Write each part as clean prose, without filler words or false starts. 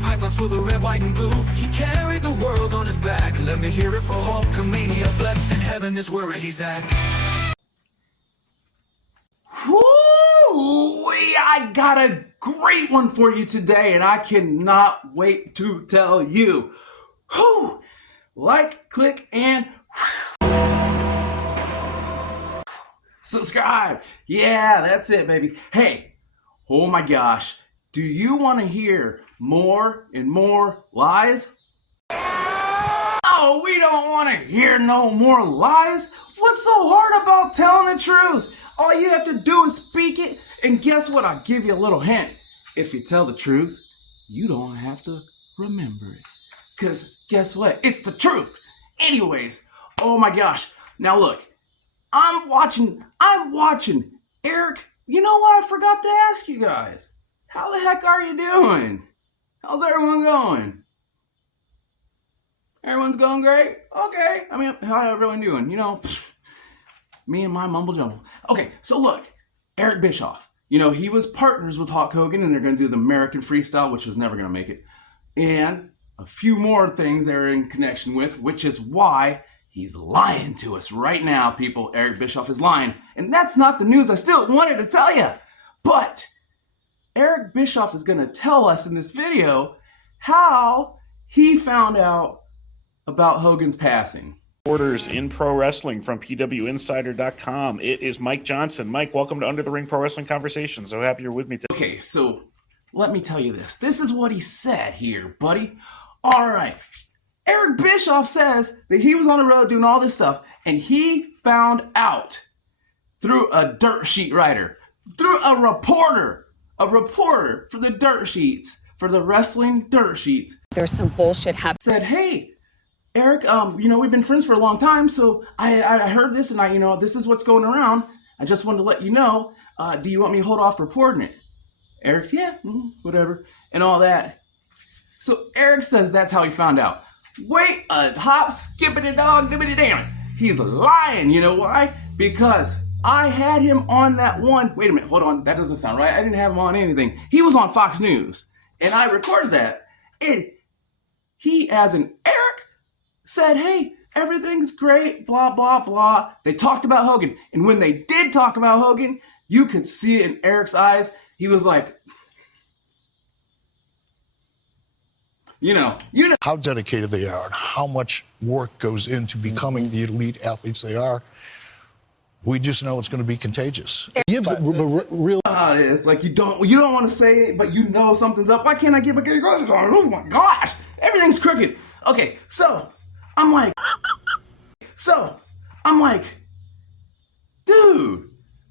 pythons for the red, white, and blue. He carried the world on his back. Let me hear it for Hulkamania. Blessed in heaven is where he's at. I got a great one for you today, and I cannot wait to tell you. Whew. Like, click, and subscribe. Yeah, that's it, baby. Hey, oh my gosh, do you want to hear more and more lies? Oh, we don't want to hear no more lies. What's so hard about telling the truth? All you have to do is speak it, and guess what? I'll give you a little hint. If you tell the truth, you don't have to remember it. Because guess what? It's the truth. Anyways, oh my gosh. Now look, I'm watching. Eric, you know what? I forgot to ask you guys. How the heck are you doing? How's everyone going? Everyone's going great? Okay. I mean, how everyone doing? You know, me and my mumble jumble. Okay, so look, Eric Bischoff. You know, he was partners with Hulk Hogan, and they're going to do the American Freestyle, which was never going to make it. And a few more things they're in connection with, which is why he's lying to us right now, people. Eric Bischoff is lying. And that's not the news I still wanted to tell you. But Eric Bischoff is going to tell us in this video how he found out about Hogan's passing. Orders in pro wrestling from pwinsider.com. It is Mike Johnson. Mike, welcome to Under the Ring Pro Wrestling Conversations. So happy you're with me today. Okay, so let me tell you this. This is what he said here, buddy. All right. Eric Bischoff says that he was on the road doing all this stuff, and he found out through a dirt sheet writer, through a reporter for the dirt sheets, for the wrestling dirt sheets. There's some bullshit happening. Said, hey, Eric, you know, we've been friends for a long time, so I heard this, and you know, this is what's going around. I just wanted to let you know. Do you want me to hold off reporting it? Eric's, yeah, whatever, and all that. So Eric says that's how he found out. Wait a hop, skippity dog, dippity damn. He's lying. You know why? Because I had him on that one. Wait a minute, hold on. That doesn't sound right. I didn't have him on anything. He was on Fox News, and I recorded that. He, as an Eric, said, hey, everything's great, blah, blah, blah. They talked about Hogan. And when they did talk about Hogan, you could see it in Eric's eyes. He was like, you know how dedicated they are and how much work goes into becoming the elite athletes they are. We just know it's going to be contagious. It gives it real. How it is. Like you don't want to say it, but you know something's up. Why can't I get my glasses on? Oh my gosh, everything's crooked. Okay, so I'm like, dude,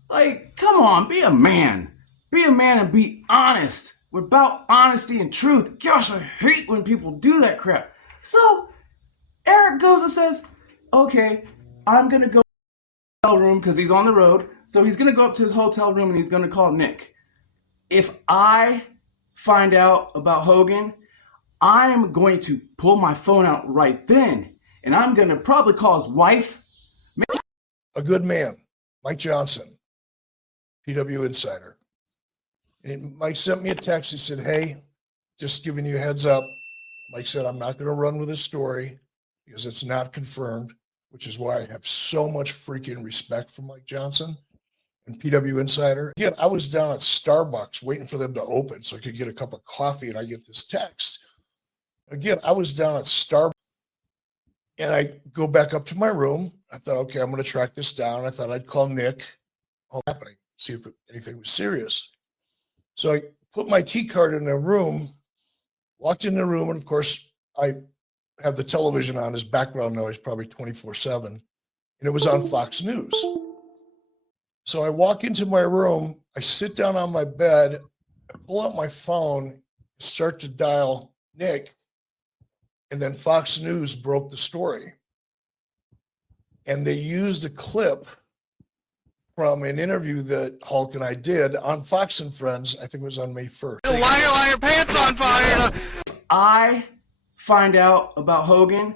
like, come on, be a man and be honest. We're about honesty and truth. Gosh, I hate when people do that crap. So Eric goes and says, okay, I'm going to go to the hotel room because he's on the road. So he's going to go up to his hotel room and he's going to call Nick. If I find out about Hogan, I'm going to pull my phone out right then. And I'm going to probably call his wife. A good man, Mike Johnson, PW Insider. And Mike sent me a text. He said, hey, just giving you a heads up. Mike said, I'm not going to run with this story because it's not confirmed, which is why I have so much freaking respect for Mike Johnson and PW Insider. Again, I was down at Starbucks waiting for them to open so I could get a cup of coffee, and I get this text. Again, I was down at Starbucks, and I go back up to my room. I thought, okay, I'm going to track this down. I thought I'd call Nick. What's happening? See if anything was serious. So I put my key card in the room, walked in the room, and of course, I have the television on as background noise, probably 24/7, and it was on Fox News. So I walk into my room, I sit down on my bed, I pull out my phone, start to dial Nick, and then Fox News broke the story. And they used a clip from an interview that Hulk and I did on Fox and Friends. I think it was on May 1st. Why are your pants on fire? I find out about Hogan,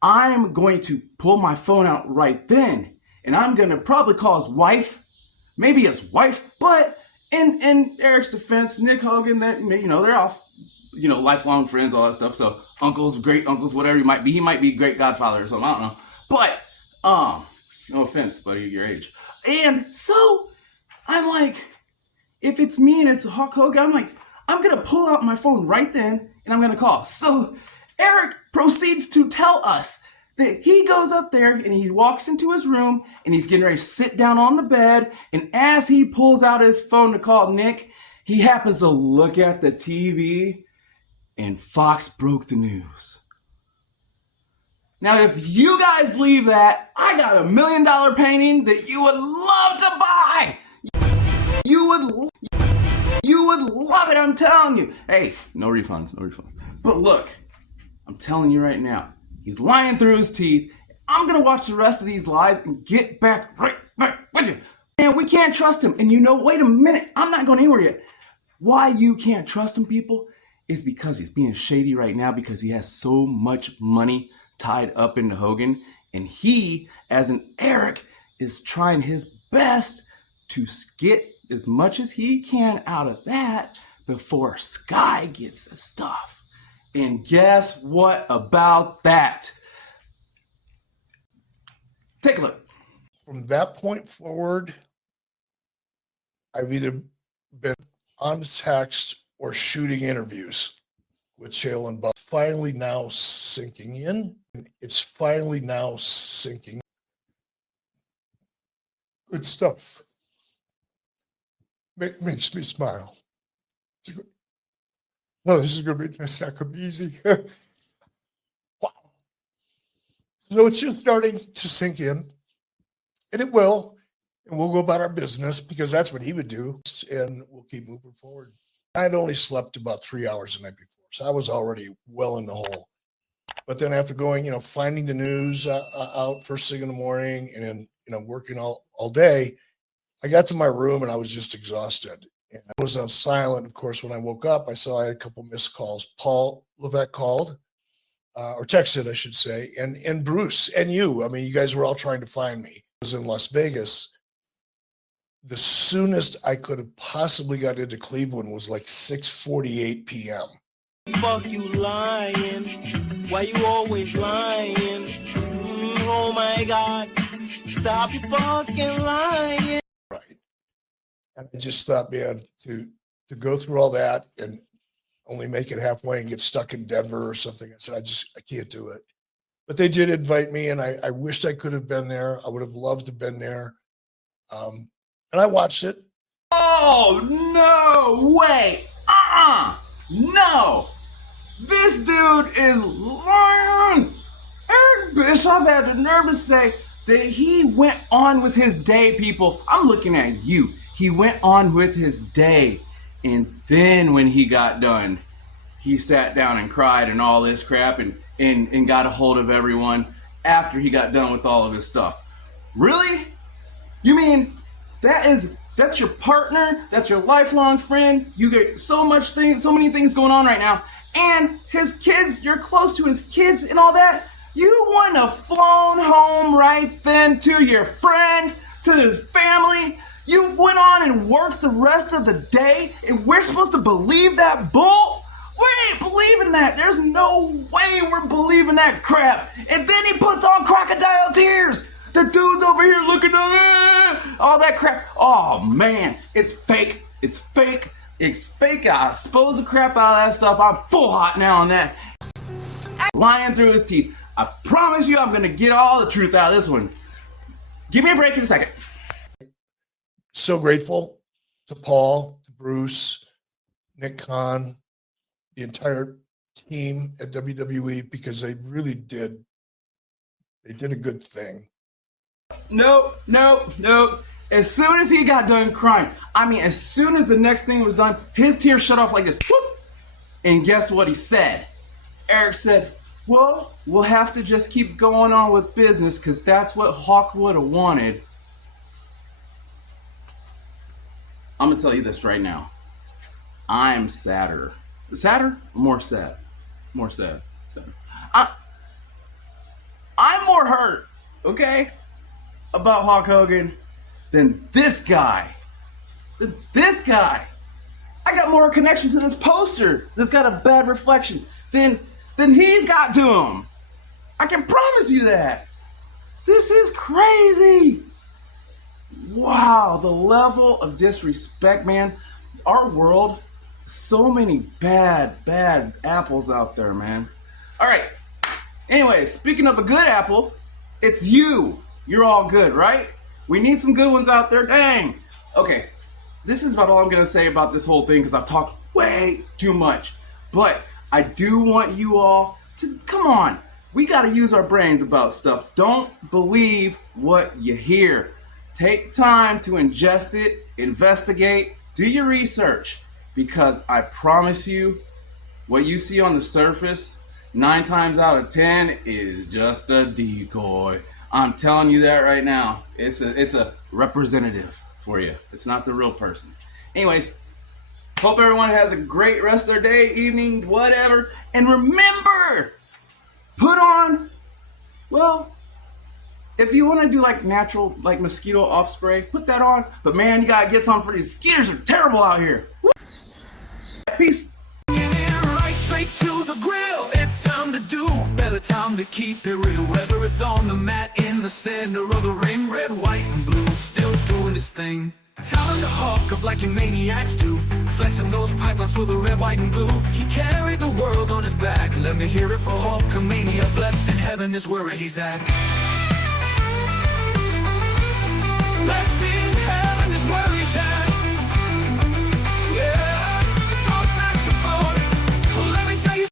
I'm going to pull my phone out right then. And I'm going to probably call his wife, maybe his wife, but in Eric's defense, Nick Hogan, that, you know, they're off lifelong friends, all that stuff. So uncles, great uncles, whatever he might be. He might be great godfather or something. I don't know. But no offense, buddy, your age. And so I'm like, if it's me and it's Hulk Hogan, I'm like, I'm gonna pull out my phone right then and I'm gonna call. So Eric proceeds to tell us that he goes up there and he walks into his room and he's getting ready to sit down on the bed. And as he pulls out his phone to call Nick, he happens to look at the TV and Fox broke the news. Now, if you guys believe that, I got $1 million painting that you would love to buy. You would love it, I'm telling you. Hey, no refunds. But look, I'm telling you right now, he's lying through his teeth. I'm gonna watch the rest of these lies and get back right back with you. And we can't trust him. And wait a minute, I'm not going anywhere yet. Why you can't trust him, people, is because he's being shady right now because he has so much money tied up into Hogan. And he, as an Eric, is trying his best to get as much as he can out of that before Sky gets the stuff. And guess what about that? Take a look. From that point forward, I've either been on text or shooting interviews with Chael and Buck. Finally now sinking in. It's finally now sinking. Good stuff. Makes me smile. No, this is going to be just not going to be easy. Wow. So it's just starting to sink in, and it will, and we'll go about our business because that's what he would do, and we'll keep moving forward. I had only slept about 3 hours the night before, so I was already well in the hole. But then after going, finding the news out first thing in the morning and then, working all day, I got to my room and I was just exhausted. And I was on silent. Of course, when I woke up, I saw I had a couple missed calls. Paul Levesque called, or texted, I should say, and Bruce and you. I mean, you guys were all trying to find me. I was in Las Vegas. The soonest I could have possibly got into Cleveland was like 6:48 p.m. Fuck you lying. Why you always lying? Oh my God. Stop you fucking lying. Right. And I just thought, man, to go through all that and only make it halfway and get stuck in Denver or something, I said, I can't do it. But they did invite me, and I wished I could have been there. I would have loved to have been there. And I watched it. Oh, no way. No. This dude is lying. Eric Bischoff had the nerve to say that he went on with his day, people. I'm looking at you. He went on with his day. And then when he got done, he sat down and cried and all this crap and got a hold of everyone after he got done with all of his stuff. Really? You mean that's your partner? That's your lifelong friend? You get so many things going on right now. And his kids, you're close to his kids and all that. You wouldn't have flown home right then to your friend, to his family. You went on and worked the rest of the day, and we're supposed to believe that bull? We ain't believing that. There's no way we're believing that crap. And then he puts on crocodile tears. The dude's over here looking at all that crap. Oh, man, it's fake. It's fake. It's fake. I expose the crap out of that stuff. I'm full hot now on that. Lying through his teeth. I promise you I'm going to get all the truth out of this one. Give me a break in a second. So grateful to Paul, to Bruce, Nick Khan, the entire team at WWE, because they really did. They did a good thing. Nope. As soon as he got done crying, as soon as the next thing was done, his tears shut off like this. Whoop! And guess what he said? Eric said, well, we'll have to just keep going on with business because that's what Hawk would have wanted. I'm going to tell you this right now. I'm sadder. Sadder? More sad. More sad. I'm more hurt, okay, about Hulk Hogan than this guy. I I got more connection to this poster that's got a bad reflection than he's got to him. I can promise you that. This is crazy. Wow, the level of disrespect, man. Our world, so many bad apples out there, man. All right. Anyway, speaking of a good apple, it's you. You're all good, right? We need some good ones out there. Dang. Okay, this is about all I'm going to say about this whole thing because I've talked way too much. But I do want you all to, come on. We got to use our brains about stuff. Don't believe what you hear. Take time to ingest it, investigate, do your research. Because I promise you, what you see on the surface, 9 times out of 10 is just a decoy. I'm telling you that right now. It's a representative for you. It's not the real person. Anyways, hope everyone has a great rest of their day, evening, whatever. And remember, put on, well, if you want to do like natural, like mosquito off spray, put that on. But man, you gotta get some for these mosquitoes are terrible out here. Woo! Peace. Right straight to the grill. It's time to do better, time to keep it real. Whether it's on the mat, in the center of the ring, red, white, and blue, still doing his thing. Time to hawk up like you maniacs do, flexing those pythons for the red, white, and blue. He carried the world on his back. Let me hear it for Hulkamania. Blessed in heaven is where he's at. Blessed in